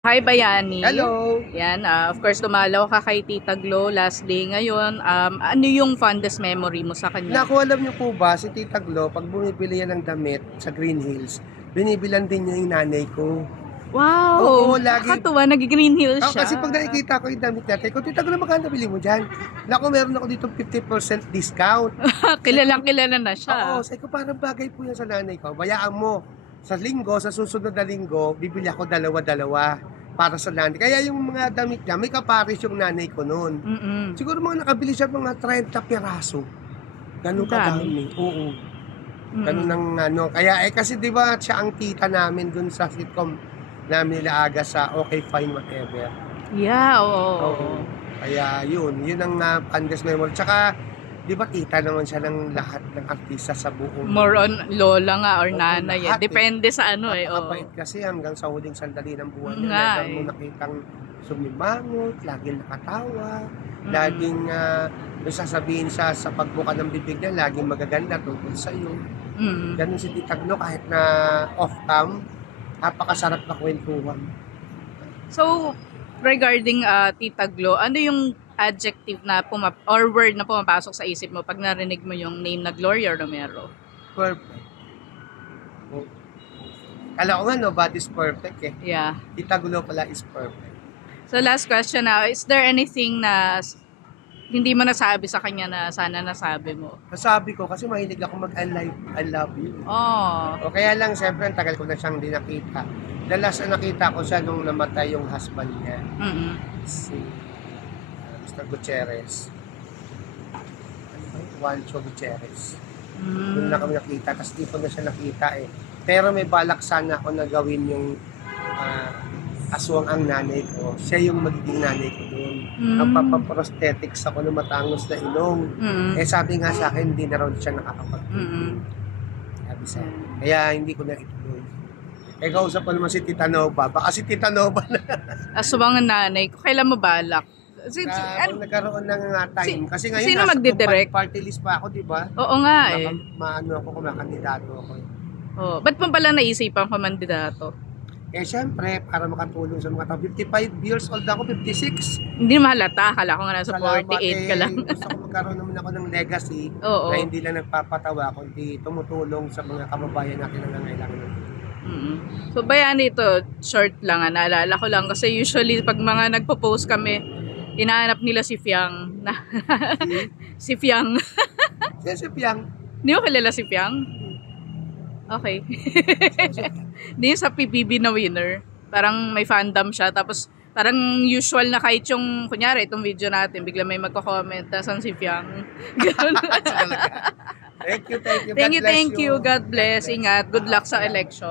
Hi, Bayani. Hello! Yan, of course, dumalaw ka kay Tita Glo last day ngayon. Ano yung fondest memory mo sa kanya? Naku, alam niyo po ba, si Tita Glo, pag bumibili yan ng damit sa Green Hills, binibilan din niya yung nanay ko. Wow! Oo, lagi. Nakakatuwa, nag-Green Hills Ako, siya. kasi pag nakikita ko yung damit natin, ko, Tita Glo, magkano bili mo dyan? Naku, meron ako dito 50% discount. Kilalang kilala na siya. Oo, sabi ko, parang bagay po yan sa nanay ko. Bayaan mo, sa linggo, sa susunod na linggo, bibili ako dalawa-dalawa para sa nanay. Kaya yung mga damit niya, may kapares yung nanay ko noon. Siguro mga nakabili siya mga 30 piraso. Ganun Ang dami. kadami. Oo. Ganun ang ano. Kaya kasi 'di ba siya ang tita namin dun sa sitcom namin nila Aga sa Okay Fine Whatever. Yeah, Oo. oo. Kaya yun ang fondest memory. Tsaka 'di ba tita naman siya ng lahat ng artista sa buong More on lola nga or Oo, nanay. lahat, Depende sa ano eh. Oo. napakabait kasi hanggang sa huling sandali ng buhay niya. Nga Never mo eh. nakitang sumimangot, laging nakatawa, Mm-mm. laging may sasabihin siya sa pagbuka ng bibig niya, laging magaganda tungkol sa iyo. Mm. Ganun si Tita Glo kahit na off-cam, napakasarap na kwentuhan. So, regarding Tita Glo, ano yung adjective na or word na pumapasok sa isip mo pag narinig mo yung name na Gloria Romero? Perfect. Oh. Kala ko nga nobody is perfect eh. Yeah. Tita Glo pala is perfect. So last question now, is there anything na hindi mo nasabi sa kanya na sana nasabi mo? Nasabi ko kasi mahilig ako I love you. Oh. O kaya lang, siyempre, ang tagal ko na siyang di nakita. The last na nakita ko siya nung namatay yung husband niya, Mm-mm. si Mr. Gutierrez. Juancho Gutierrez. Doon na kami nakita, tapos di ko na siya nakita eh. Pero may balak sana ako na gawin yung aswang ang nanay ko. Siya yung magiging nanay ko doon. Nagpapaprosthetics ako ng matangos na ilong. Mm-mm. Eh sabi nga sa akin, hindi na raw siya nakakapagtuloy. Mm-mm. Sabi sa akin. Kaya hindi ko na ituloy. Eh kausap ko naman si Tita Nova. Baka si Tita Nova na. Aswang ang nanay ko, kailan mo balak? Kung nagkaroon ng time. Kasi ngayon sino nasa magdidirect? party list pa ako, di ba? Oo nga eh. Maano ako, kumakandidato ako. Oh, ba't mo pala naisipan kumandidato? Eh syempre, para makatulong sa mga tao. 55 years old ako, 56. Hindi mahalata, akala ko nga nasa 48 ka lang. Gusto ko magkaroon naman ako ng legacy Oo. na hindi lang nagpapatawa, kundi tumutulong sa mga kababayan natin na nangailangan ng tulong. So Bayani, ito, short lang, naalala ko lang kasi usually pag mga nagpo-post kami, hinahanap nila si Fiang. Si Fiang. Si Piang. Hindi mo kilala si Fiang? Okay. Hindi sa PBB na winner. Parang may fandom siya. Tapos parang usual na kahit yung, kunyari, itong video natin, bigla may magko-comment, nasan si Fiang? Ganun. Thank you. Thank you. God bless. Ingat. Good luck sa election.